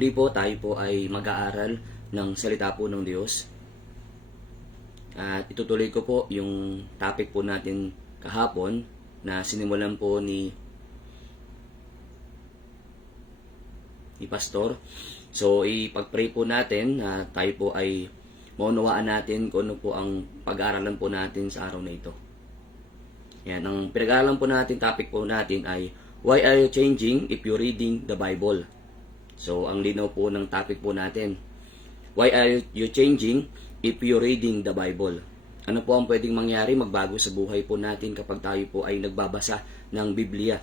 Muli po, tayo po ay mag-aaral ng salita po ng Diyos. At itutuloy ko po yung topic po natin kahapon na sinimulan po ni Pastor. So, ipag-pray po natin na tayo po ay maunawaan natin kung ano po ang pag-aaralan po natin sa araw na ito. Yan, ang pinag-aaralan po natin, topic po natin ay why are you changing if you're reading the Bible? So, ang linaw po ng topic po natin. Why are you changing if you're reading the Bible? Ano po ang pwedeng mangyari, magbago sa buhay po natin kapag tayo po ay nagbabasa ng Biblia?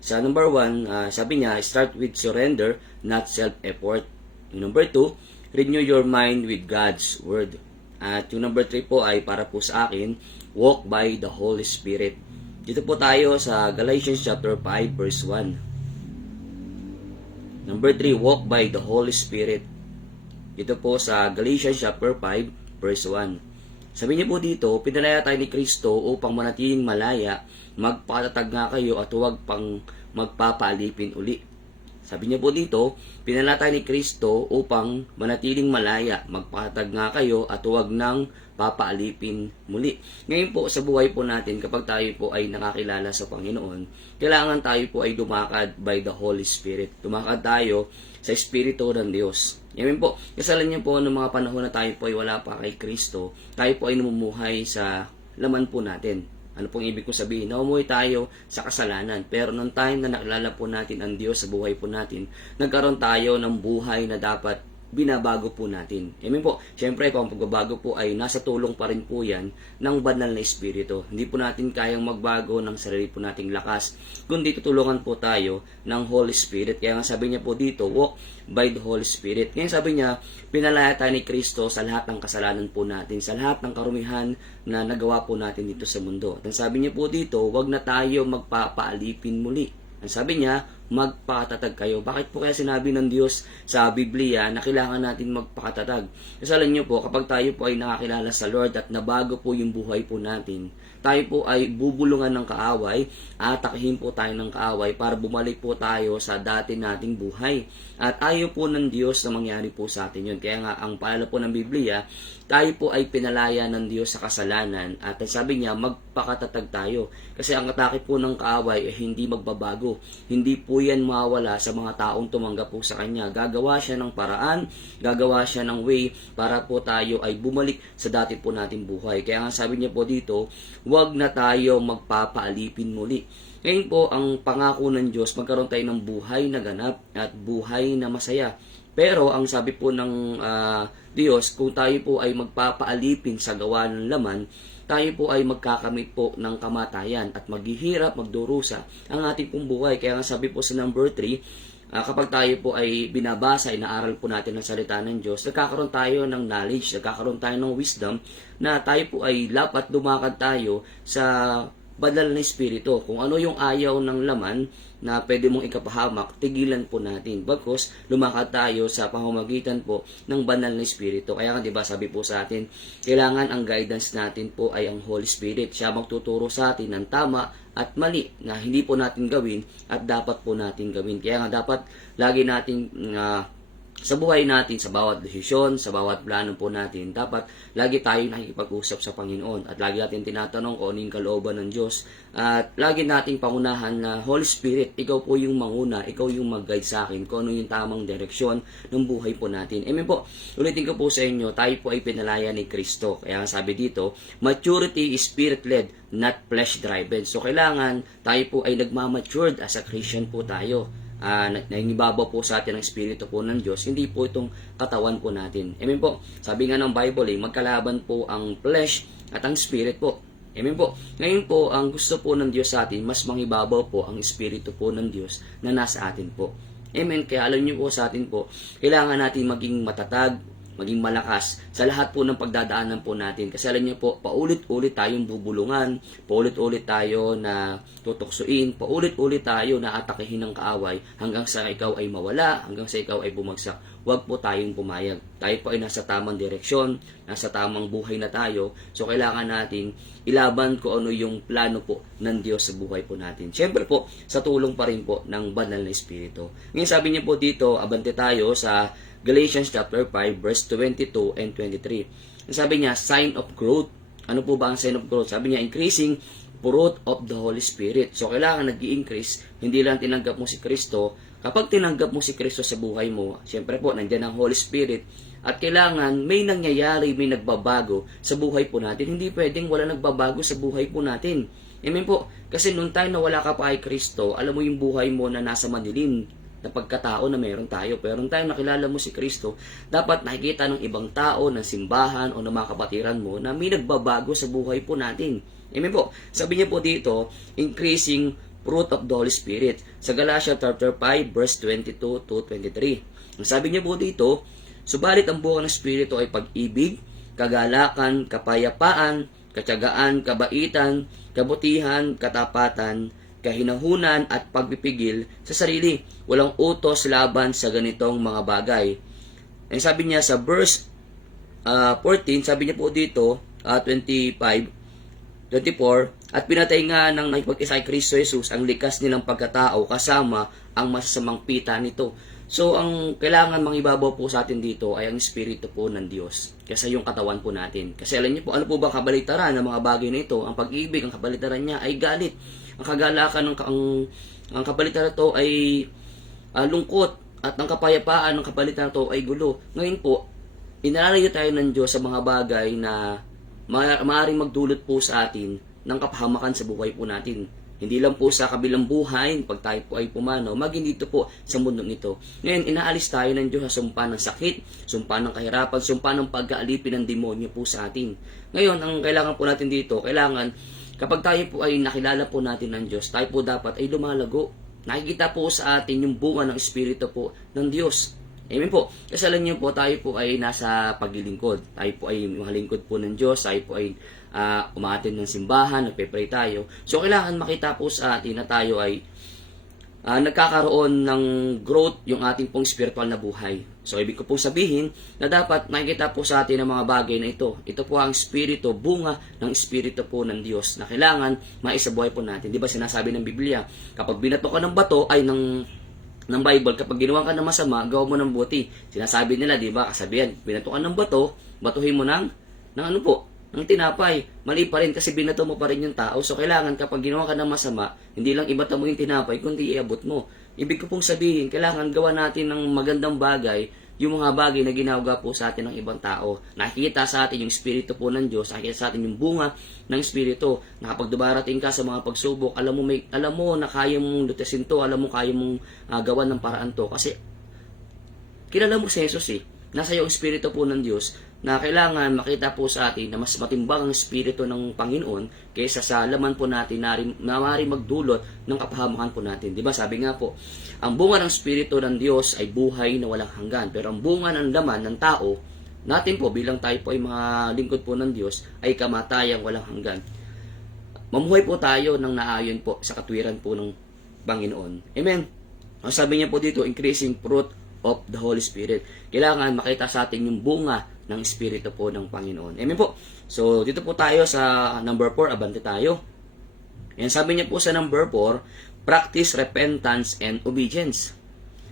Sa number 1, sabi niya, start with surrender, not self-effort. Yung number 2, renew your mind with God's Word. At yung number 3 po ay para po sa akin, walk by the Holy Spirit. Dito po tayo sa Galatians chapter 5 verse 1. Number 3, walk by the Holy Spirit. Dito po sa Galatians chapter 5 verse 1. Sabi niya po dito, pinalaya tayo ni Kristo upang manatiling malaya, magpatatag nga kayo at huwag pang magpapaalipin uli. Sabi niya po dito, pinalaya tayo ni Kristo upang manatiling malaya, magpatatag nga kayo at huwag nang papaalipin muli. Ngayon po sa buhay po natin, kapag tayo po ay nakakilala sa Panginoon, kailangan tayo po ay dumakad by the Holy Spirit. Dumakad tayo sa Espiritu ng Diyos. Yan po, kasalan niyo po ng mga panahon na tayo po ay wala pa kay Kristo, tayo po ay namumuhay sa laman po natin. Ano pong ibig ko sabihin? Namumuhay tayo sa kasalanan. Pero nung time na nakilala po natin ang Diyos sa buhay po natin, nagkaroon tayo ng buhay na dapat binabago po natin. Amen po. Siyempre, kung ang pagbabago po ay nasa tulong pa rin po yan ng banal na Espiritu. Hindi po natin kayang magbago ng sarili po nating lakas, kundi tutulungan po tayo ng Holy Spirit. Kaya nga sabi niya po dito, walk by the Holy Spirit. Ngayon sabi niya, pinalaya tayo ni Kristo sa lahat ng kasalanan po natin, sa lahat ng karumihan na nagawa po natin dito sa mundo. At sabi niya po dito, wag na tayo magpapaalipin muli. Ang sabi niya, magpakatatag kayo. Bakit po kaya sinabi ng Diyos sa Biblia na kailangan natin magpakatatag? Kasi alam niyo po, kapag tayo po ay nakakilala sa Lord at nabago po yung buhay po natin, tayo po ay bubulungan ng kaaway, atakihin po tayo ng kaaway para bumalik po tayo sa dati nating buhay. At ayaw po ng Diyos na mangyari po sa atin yun. Kaya nga, ang paalala po ng Biblia, tayo po ay pinalaya ng Diyos sa kasalanan. At sabi niya, magpakatatag tayo. Kasi ang atake po ng kaaway ay hindi magbabago. Hindi po yan mawala sa mga taong tumanggap po sa Kanya. Gagawa siya ng paraan, gagawa siya ng way para po tayo ay bumalik sa dati po nating buhay. Kaya nga sabi niya po dito, huwag na tayo magpapaalipin muli. Ngayon po, ang pangako ng Diyos, magkaroon tayo ng buhay na ganap at buhay na masaya. Pero, ang sabi po ng Diyos, kung tayo po ay magpapaalipin sa gawa ng laman, tayo po ay magkakamit po ng kamatayan at maghihirap, magdurusa ang ating pong buhay. Kaya nga sabi po sa number 3, kapag tayo po ay binabasa, inaaral po natin ang salita ng Diyos, nagkakaroon tayo ng knowledge, nagkakaroon tayo ng wisdom na tayo po ay dapat dumakad tayo sa banal na Espiritu. Kung ano yung ayaw ng laman na pwede mong ikapahamak, tigilan po natin. Bagkus, lumakad tayo sa pamamagitan po ng banal na Espiritu. Kaya nga, diba, sabi po sa atin, kailangan ang guidance natin po ay ang Holy Spirit. Siya magtuturo sa atin ng tama at mali na hindi po natin gawin at dapat po natin gawin. Kaya nga, dapat lagi nating sa buhay natin, sa bawat desisyon, sa bawat plano po natin, dapat lagi tayo nakikipag-usap sa Panginoon at lagi natin tinatanong kung ano yung kalooban ng Diyos at lagi nating pangunahan na Holy Spirit, ikaw po yung manguna, ikaw yung mag-guide sa akin kung ano yung tamang direksyon ng buhay po natin. Amen po. Ulitin ko po sa inyo, tayo po ay pinalaya ni Kristo. Kaya sabi dito, maturity is spirit-led, not flesh-driven. So kailangan tayo po ay nagmamatured as a Christian po tayo. Nangingibabaw po sa atin ang Espiritu po ng Diyos, hindi po itong katawan po natin. Amen po. Sabi nga ng Bible, magkalaban po ang flesh at ang Spirit po. Amen po. Ngayon po, ang gusto po ng Diyos sa atin, mas mangibabaw po ang Espiritu po ng Diyos na nasa atin po. Amen. Kaya alam niyo po sa atin po, kailangan natin maging matatag, maging malakas sa lahat po ng pagdadaanan po natin. Kasi alam niyo po, paulit-ulit tayong bubulungan, paulit-ulit tayo na tutuksuin, paulit-ulit tayo na atakihin ng kaaway hanggang sa ikaw ay mawala, hanggang sa ikaw ay bumagsak. Huwag po tayong pumayag. Tayo po ay nasa tamang direksyon, nasa tamang buhay na tayo. So kailangan natin ilaban kung ano yung plano po ng Diyos sa buhay po natin. Siyempre po, sa tulong pa rin po ng banal na Espiritu. Ngayon sabi niya po dito, abante tayo sa Galatians chapter 5 verse 22 and 23. Sabi niya, sign of growth. Ano po ba ang sign of growth? Sabi niya, increasing fruit of the Holy Spirit. So kailangan nag-i-increase, hindi lang tinanggap mo si Kristo. Kapag tinanggap mo si Kristo sa buhay mo, siyempre po, nandiyan ang Holy Spirit. At kailangan may nangyayari, may nagbabago sa buhay po natin. Hindi pwedeng wala nagbabago sa buhay po natin. Amen po. Kasi nung time na wala ka pa kay Kristo, alam mo yung buhay mo na nasa madilim na pagkatao na meron tayo. Pero nung time nakilala mo si Kristo, dapat nakikita ng ibang tao, ng simbahan o ng mga kapatiran mo na may nagbabago sa buhay po natin. Amen po. Sabi niya po dito, increasing fruit of the Holy Spirit. Sa Galatians chapter 5 verse 22 to 23. Ang sabi niya po dito, subalit ang bunga ng Espiritu ay pag-ibig, kagalakan, kapayapaan, katyagaan, kabaitan, kabutihan, katapatan, kahinahunan at pagpipigil sa sarili. Walang utos laban sa ganitong mga bagay. And sabi niya sa verse 14, sabi niya po dito, 24, at pinatay nga ng nakipag-isa kay Kristo Jesus ang likas nilang pagkatao kasama ang masasamang pita nito. So, ang kailangan mangibabaw po sa atin dito ay ang Espiritu po ng Diyos. Kasi yung katawan po natin. Kasi alam niyo po, ano po ba kabalitaran ng mga bagay na ito? Ang pag-ibig, ang kabalitaran niya ay galit. Ang kagalakan, ang kabalitaran to ay lungkot. At ang kapayapaan, ang kabalitaran to ay gulo. Ngayon po, inalalayo tayo ng Diyos sa mga bagay na maaaring magdulot po sa atin ng kapahamakan sa buhay po natin. Hindi lang po sa kabilang buhay, pag tayo po ay pumanaw, maging dito po sa mundong ito. Ngayon, inaalis tayo ng Diyos sa sumpa ng sakit, sumpa ng kahirapan, sumpa ng pag-aalipin ng demonyo po sa atin. Ngayon, ang kailangan po natin dito, kailangan, kapag tayo po ay nakilala po natin ng Diyos, tayo po dapat ay lumalago. Nakikita po sa atin yung bunga ng Espiritu po ng Diyos. Amen po. Kasi alam niyo po, tayo po ay nasa paglilingkod. Tayo po ay mahalingkod po ng Diyos. Tayo po ay umaattend ng simbahan, nagpe-pray tayo. So, kailangan makita po sa atin na tayo ay nagkakaroon ng growth yung ating pong spiritual na buhay. So, ibig ko pong sabihin na dapat makikita po sa atin ang mga bagay na ito. Ito po ang spirito, bunga ng spirito po ng Diyos na kailangan maisabuhay po natin. Di ba sinasabi ng Biblia, kapag binato ka ng bato ay ng Bible, kapag ginawa ka ng masama, gawa mo ng buti. Sinasabi nila, di ba, kasabihan, binato ka ng bato, batuhin mo ng ano po, ng tinapay. Mali pa rin kasi binato mo pa rin yung tao. So, kailangan kapag ginawa ka ng masama, hindi lang ibata mo yung tinapay, kundi iabot mo. Ibig ko pong sabihin, kailangan gawa natin ng magandang bagay, yung mga bagay na ginagawa po sa atin ng ibang tao. Nakikita sa atin yung Espiritu po ng Diyos, nakikita sa atin yung bunga ng Espiritu. Na kapag dumarating ka sa mga pagsubok, alam mo na kaya mong lutasin to, alam mo kaya mong gawan ng paraan to. Kasi kilala mo si Jesus nasa yung Espiritu po ng Diyos na kailangan makita po sa atin na mas matimbang ang Espiritu ng Panginoon kaysa sa laman po natin na maaaring magdulot ng kapahamakan po natin. Diba sabi nga po, ang bunga ng Espiritu ng Diyos ay buhay na walang hanggan. Pero ang bunga ng laman ng tao, natin po bilang tayo po ay mga lingkod po ng Diyos, ay kamatayang walang hanggan. Mamuhay po tayo ng naayon po sa katwiran po ng Panginoon. Amen. Ang sabi niya po dito, increasing fruit of the Holy Spirit. Kailangan makita sa atin yung bunga ng Espiritu po ng Panginoon. Amen po. So, dito po tayo sa number 4. Abante tayo. Yan, sabi niya po sa number 4, practice repentance and obedience.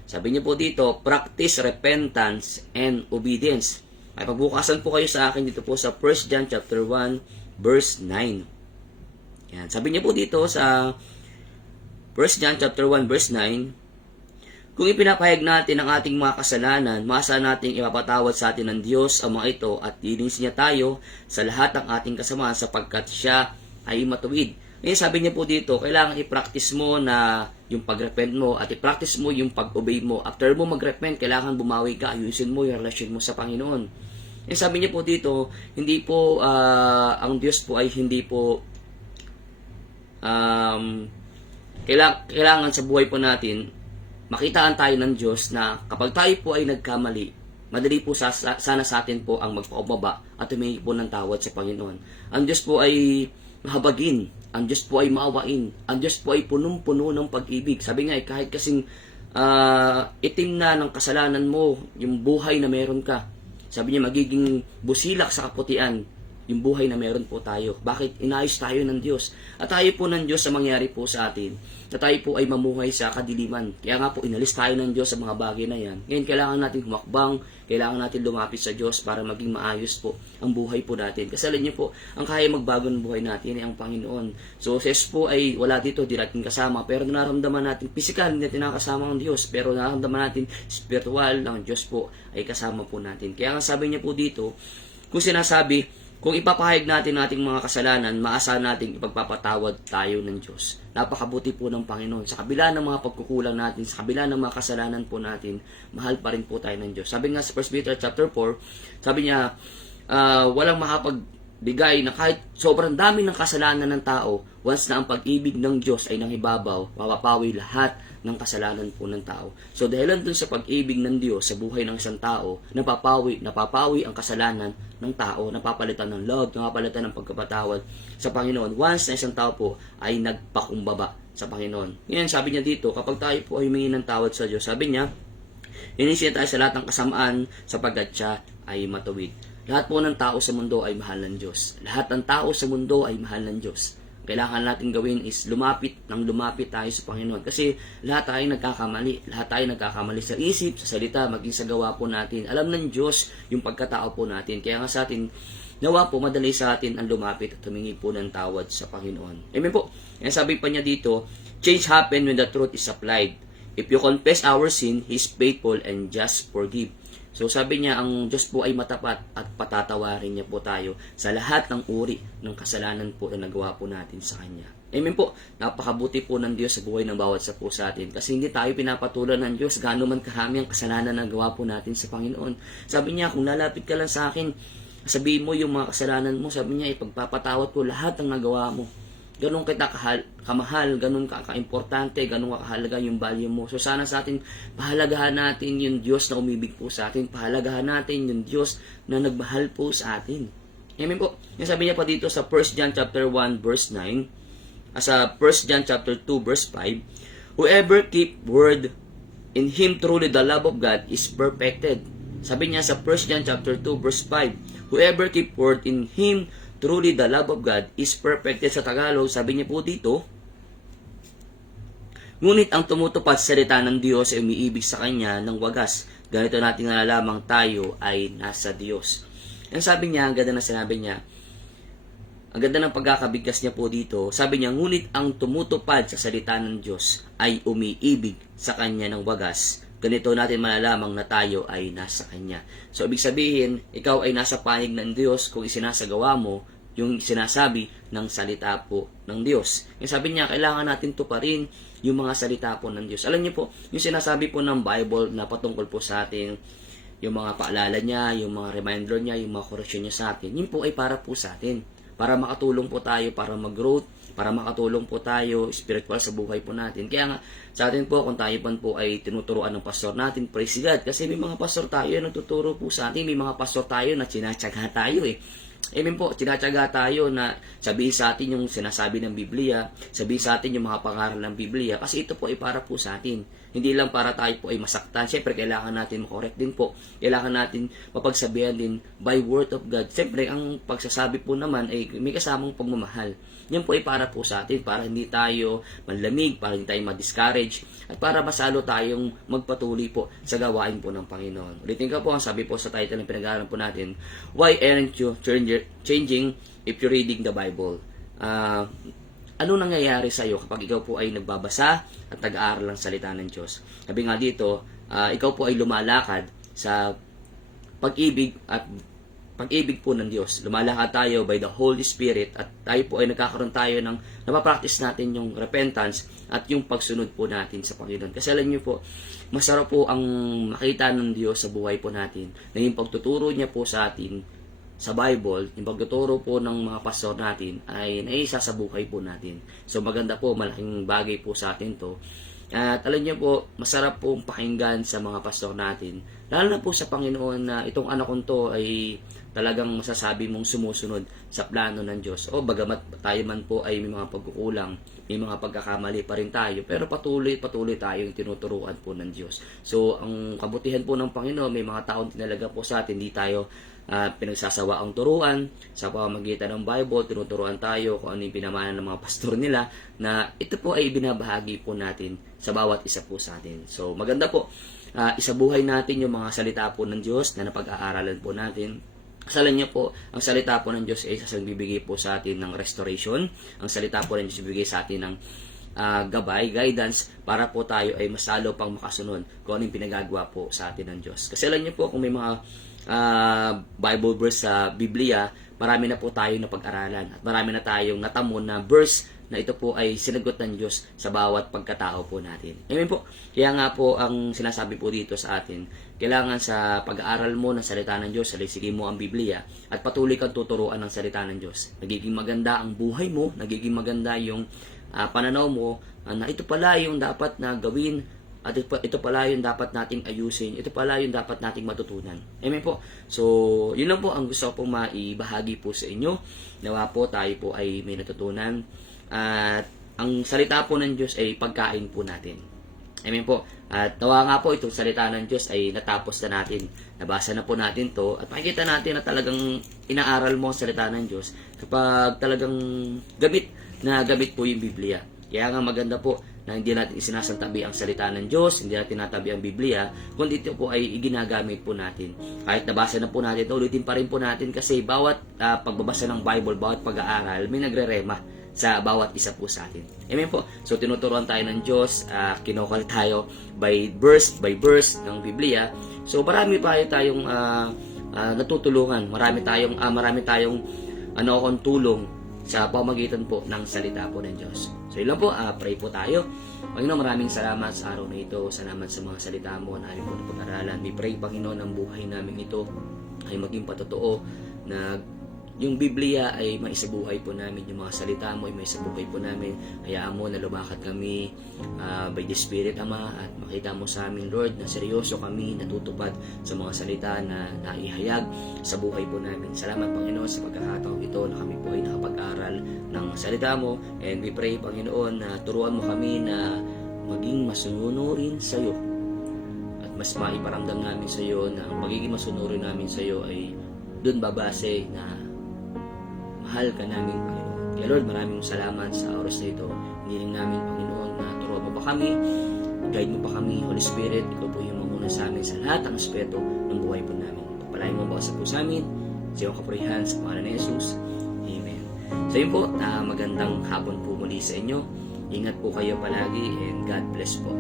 Sabi niya po dito, practice repentance and obedience. Ay pagbukasan po kayo sa akin dito po sa 1 John chapter 1 verse 9. Yan, sabi niya po dito sa 1 John chapter 1 verse 9, kung ipinapahayag natin ang ating mga kasalanan, masa nating ipapatawad sa atin ng Diyos ang mga ito at linisin niya tayo sa lahat ng ating kasamaan sapagkat siya ay matuwid. Ngayon sabi niya po dito, kailangan i-practice mo na yung pag-repent mo at i-practice mo yung pag-obey mo. After mo mag-repent, kailangan bumawi ka, ayusin mo yung relasyon mo sa Panginoon. Ngayon sabi niya po dito, hindi po, ang Diyos po ay hindi po, kailangan sa buhay po natin, makitaan tayo ng Diyos na kapag tayo po ay nagkamali, Madali po sana sa atin po ang magpakumbaba at humingi po ng tawad sa Panginoon. Ang Diyos po ay mahabagin. Ang Diyos po ay maawain. Ang Diyos po ay punong-puno ng pag-ibig. Sabi nga kahit kasing itim na ng kasalanan mo, yung buhay na meron ka. Sabi niya magiging busilak sa kaputian yung buhay na meron po tayo. Bakit? Inayos tayo ng Diyos. At tayo po ng Diyos sa mangyari po sa atin, na tayo po ay mamuhay sa kadiliman. Kaya nga po, inalis tayo ng Diyos sa mga bagay na yan. Ngayon, kailangan natin humakbang, kailangan natin lumapit sa Diyos para maging maayos po ang buhay po natin. Kasi alam niyo po, ang kaya magbago ng buhay natin ay ang Panginoon. So, ses po ay wala dito, di natin kasama. Pero nararamdaman natin, physical, hindi natin nakasama ang Diyos. Pero nararamdaman natin, spiritual, ang Diyos po ay kasama po natin. Kaya nga sabi niya po dito, kung sinasabi, kung ipapahayag natin ating mga kasalanan, maasahan natin ipagpapatawad tayo ng Diyos. Napakabuti po ng Panginoon. Sa kabila ng mga pagkukulang natin, sa kabila ng mga kasalanan po natin, mahal pa rin po tayo ng Diyos. Sabi nga sa 1 Peter chapter 4, sabi niya, walang makapagbigay na kahit sobrang dami ng kasalanan ng tao, once na ang pag-ibig ng Diyos ay nangibabaw, mapapawi lahat ng kasalanan po ng tao. So dahil dun sa pag-ibig ng Diyos sa buhay ng isang tao, napapawi ang kasalanan ng tao, napapalitan ng love, napapalitan ng pagkapatawad sa Panginoon. Once na isang tao po ay nagpakumbaba sa Panginoon. Ngayon sabi niya dito, kapag tayo po ay humingi ng tawad sa Diyos, sabi niya, inisin tayo sa lahat ng kasamaan sapagkat siya ay matuwid. Lahat po ng tao sa mundo ay mahal ng Diyos. Lahat ng tao sa mundo ay mahal ng Diyos. Kailangan natin gawin is lumapit tayo sa Panginoon. Kasi lahat tayo nagkakamali. Lahat tayo nagkakamali sa isip, sa salita, maging sa gawa po natin. Alam ng Diyos yung pagkatao po natin. Kaya nga sa atin, nawa po, madali sa atin ang lumapit at humingi po ng tawad sa Panginoon. Amen po. Yan sabi pa niya dito, change happen when the truth is applied. If you confess our sin, He is faithful and just forgive. So sabi niya, ang Diyos po ay matapat at patatawarin niya po tayo sa lahat ng uri ng kasalanan po na nagawa po natin sa Kanya. Amen po. Napakabuti po ng Diyos sa buhay ng bawat sa po sa atin. Kasi hindi tayo pinapatulan ng Diyos gaano man karami ang kasalanan na nagawa po natin sa Panginoon. Sabi niya, kung lalapit ka lang sa akin, sabihin mo yung mga kasalanan mo, sabi niya, ipagpapatawad ko lahat ng nagawa mo. Ganun kita kamahal, ganun ka-importante, ganun kakahalaga yung value mo. So sana sa atin, pahalagahan natin yung Diyos na umibig po sa atin. Pahalagahan natin yung Diyos na nagmahal po sa atin. Amen po. Yung sabi niya pa dito sa 1 John chapter 1 verse 9, sa 1 John chapter 2 verse 5, whoever keep word, in him truly the love of God is perfected. Sabi niya sa 1 John chapter 2 verse 5, whoever keep word, in him truly the love of God is perfected. Sa Tagalog, sabi niya po dito, ngunit ang tumutupad sa salita ng Diyos ay umiibig sa Kanya ng wagas. Ganito natin nalalamang tayo ay nasa Diyos. Ang sabi niya, ang ganda na sinabi niya, ang ganda ng pagkakabigkas niya po dito, sabi niya, ngunit ang tumutupad sa salita ng Diyos ay umiibig sa Kanya ng wagas. Ganito natin malalamang na tayo ay nasa Kanya. So, ibig sabihin, ikaw ay nasa panig ng Diyos kung isinasagawa mo yung sinasabi ng salita po ng Diyos. Yung sabi niya, kailangan natin tuparin yung mga salita po ng Diyos. Alam niyo po, yung sinasabi po ng Bible na patungkol po sa atin, yung mga paalala niya, yung mga reminder niya, yung mga correction niya sa atin, yun po ay para po sa atin. Para makatulong po tayo, para mag-growth, para makatulong po tayo spiritual sa buhay po natin. Kaya nga, sa atin po, kung tayo po ay tinuturuan ng pastor natin, praise God, kasi may mga pastor tayo na nagtuturo po sa atin, may mga pastor tayo na sinatsaga tayo Amen po, tinatsaga tayo na sabihin sa atin yung sinasabi ng Biblia, sabihin sa atin yung mga pangaral ng Biblia, kasi ito po ay para po sa atin. Hindi lang para tayo po ay masaktan. Siyempre, kailangan natin makorek din po. Kailangan natin mapagsabihan din by word of God. Siyempre, ang pagsasabi po naman ay may kasamang pagmamahal. Yan po ay para po sa atin, para hindi tayo manlamig, para hindi tayo ma-discourage, at para masalo tayong magpatuloy po sa gawain po ng Panginoon. Ulitin ko po, ang sabi po sa title ng pinag-aaral po natin, Why aren't you changing if you're reading the Bible? Ano nangyayari sa iyo kapag ikaw po ay nagbabasa at nag-aaral ng salita ng Diyos? Sabi nga dito, ikaw po ay lumalakad sa pag-ibig po ng Diyos. Lumalakad tayo by the Holy Spirit at tayo po ay nagkakaroon tayo ng napapractice natin yung repentance at yung pagsunod po natin sa Panginoon. Kasi alam niyo po, masarap po ang makita ng Diyos sa buhay po natin na yung pagtuturo niya po sa atin sa Bible, yung pagtuturo po ng mga pastor natin ay naisa sa buhay po natin. So maganda po, malaking bagay po sa atin to. At alam niyo po, masarap pong pakinggan sa mga pastor natin, lalo na po sa Panginoon, na itong anak kong to ay talagang masasabi mong sumusunod sa plano ng Diyos. O bagamat tayo man po ay may mga pagkukulang, may mga pagkakamali pa rin tayo, pero patuloy tayong tinuturuan po ng Diyos. So, ang kabutihan po ng Panginoon, may mga taong tinalaga po sa atin, hindi tayo pinagsasawa ang turuan sa pamamagitan ng Bible. Tinuturuan tayo kung ano yung pinamana ng mga pastor nila, na ito po ay binabahagi po natin sa bawat isa po sa atin. So maganda po, isabuhay natin yung mga salita po ng Diyos na napag-aaralan po natin. Kasalan niyo po, ang salita po ng Diyos ay bibigay po sa atin ng restoration. Ang salita po ng Diyos bibigay sa atin ng gabay, guidance, para po tayo ay masalo pang makasunod kung ano yung pinagagawa po sa atin ng Diyos. Kasi alam niyo po, kung may mga Bible verse sa Biblia, marami na po tayong napag-aralan at marami na tayong natamo na verse na ito po ay sinagot ng Diyos sa bawat pagkatao po natin. Amen po. Kaya nga po ang sinasabi po dito sa atin, kailangan sa pag-aaral mo ng salita ng Diyos, salisigin mo ang Biblia at patuloy kang tuturuan ng salita ng Diyos. Nagiging maganda ang buhay mo, nagiging maganda yung pananaw mo, na ito pala yung dapat na gawin, at ito pala yung dapat nating ayusin, ito pala yung dapat nating matutunan. Amen po. So, yun lang po ang gusto ko pong maibahagi po sa inyo. Nawa po tayo po ay may natutunan. At ang salita po ng Diyos ay pagkain po natin. Amen po. At nawa nga po itong salita ng Diyos ay natapos na natin. Nabasa na po natin to at makikita natin na talagang inaaral mo ang salita ng Diyos kapag talagang gamit po yung Biblia. Kaya nga maganda po na hindi natin isinasantabi ang salita ng Diyos, hindi natin tinatabi ang Biblia, kundi ito po ay ginagamit po natin. Kahit nabasa na po natin, ulitin pa rin po natin kasi bawat pagbabasa ng Bible, bawat pag-aaral, may nagre-rema sa bawat isa po sa atin. Amen po. So tinuturuan tayo ng Diyos, kinokal tayo by verse ng Biblia. So marami pa tayong natutulungan, marami tayong tulong sa pamagitan po ng salita po ng Diyos. So yun lang po, pray po tayo. Panginoon, maraming salamat sa araw na ito. Salamat sa mga salita mo na aming po napag-aralan. We pray, Panginoon, ang buhay namin ito ay maging patotoo, na yung Biblia ay maisabuhay po namin, yung mga salita mo ay maisabuhay po namin. Hayaan mo na lumakad kami by the Spirit, Ama, at makita mo sa amin, Lord, na seryoso kami natutupad sa mga salita na naihayag sa buhay po namin. Salamat, Panginoon, sa pagkakataong ito na kami po ay nakapag-aral ng salita mo. And we pray, Panginoon, na turuan mo kami na maging masunurin sa iyo, at mas maiparamdam namin sa iyo na ang magiging masunurin namin sa iyo ay doon babase na mahal ka namin, Panginoon. Kaya Lord, maraming salamat sa oras na ito. Hiniling namin, Panginoon, na turuan mo pa kami, guide mo pa kami, Holy Spirit, ikaw po yung mamuna sa amin sa lahat ng aspeto ng buhay po namin. Pagpalain mo ba sa po sa amin, sa iyong kapurihan, sa pangalan ni Jesus. Amen. So yun po, magandang hapon po muli sa inyo. Ingat po kayo palagi and God bless po.